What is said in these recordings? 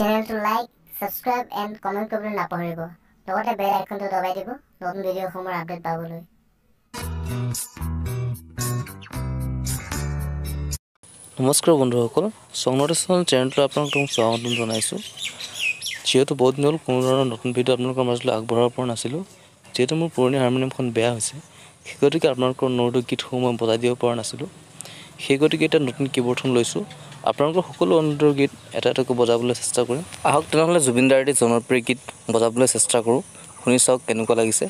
চেনেলটো like subscribe and comment কৰিবলৈ নাপাহৰিব লগতে বেল আইকনটো দবাই দিব নতুন ভিডিঅ'সমূহৰ আপডেট পাবলৈ নমস্কাৰ বন্ধুসকল সংনটেশ্যন চেনেলটো আপোনালোকক স্বাগতম জনাইছোঁ যেহেতু বহুত দিন হ'ল কোনো ধৰণৰ নতুন ভিডিঅ' আপোনালোকৰ মাজলৈ আগবঢ়াব পৰা নাছিলোঁ যেহেতু মোৰ পুৰণি হাৰমনিয়ামখন বেয়া হৈছে সেই গতিকে আপোনালোকৰ নতুন গীতসমূহ মই বজাই দিব পৰা নাছিলোঁ সেই গতিকে এটা নতুন কীবৰ্ডখন লৈছোঁ আপোনালোকৰ সকলো অনুৰোধৰ গীত এটা এটাকৈ বজাবলৈ চেষ্টা কৰিম আহক তেনেহ'লে জুবিন দাৰ জনপ্ৰিয় গীত বজাবলৈ চেষ্টা কৰোঁ শুনি চাওক কেনেকুৱা লাগিছে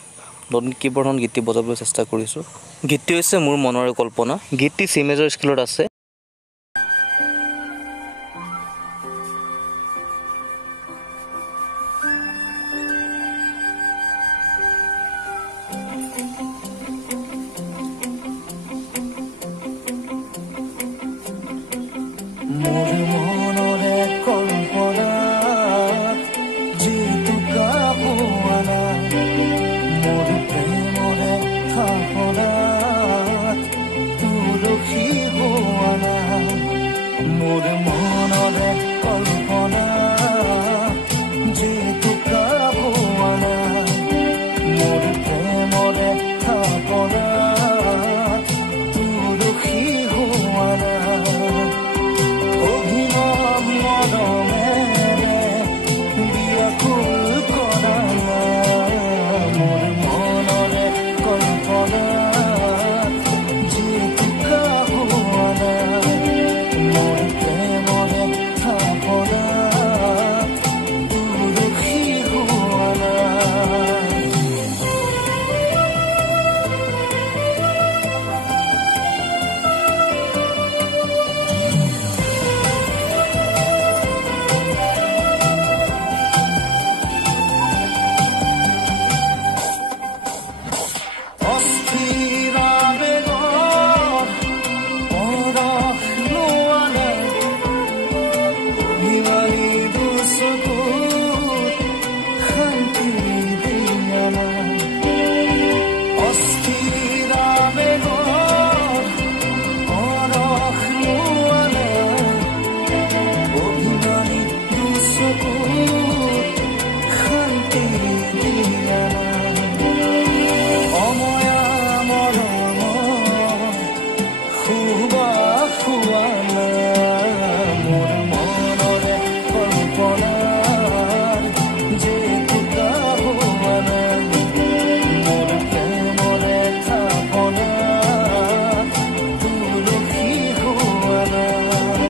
নতুন কীবৰ্ডখন গীতটি বজাবলৈ চেষ্টা কৰিছোঁ গীতটি হৈছে মোৰ মনৰে কল্পনা গীতটি চি মেজৰ স্কেলত আছে